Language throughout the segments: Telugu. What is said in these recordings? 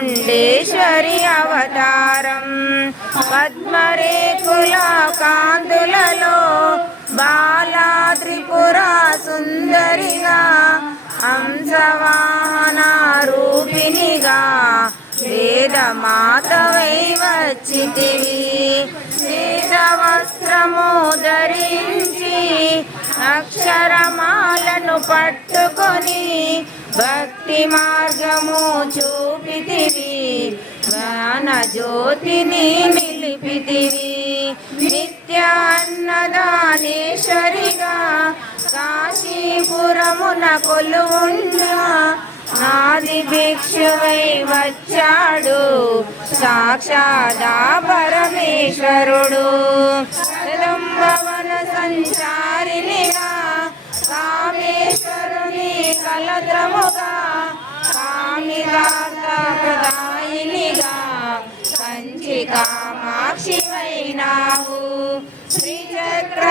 చాముండేశ్వరి అవతారం. పద్మరేకుల కాంతులలో బాలా త్రిపుర సుందరిగా హంసవాహన రూపిణిగా వేదమాతవై వచ్చితివి. వేద వస్త్రము ధరించి అక్షరమాలను పట్టుకొని భక్తి మార్గము చూపితివి. జ్ఞాన జ్యోతిని నిలిపితివి. నిత్య అన్నదానేశ్వరిగా కాశీపురమున కొలువుండా. నాది భిక్షువై వచ్చాడు. సాక్షాదా పరమేశ్వరుడు. జలంబవన సంచారినిగా కామేశ్వరుని కలద్రముగా ప్రదాయినిగా కంచి కామాక్షివైనావు శ్రీచక్ర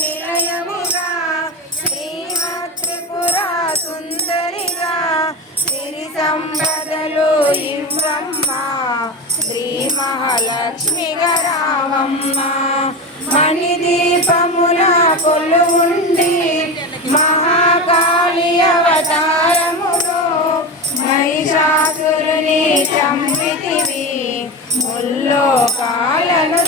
నిలయముగా శ్రీమత్రిపుర సుందరిగా సిరి సంపదలు ఇవ్వమ్మ శ్రీ మహాలక్ష్మిగా రావమ్మ. మహిషాసురుని చంపితివి ముల్లోకాలను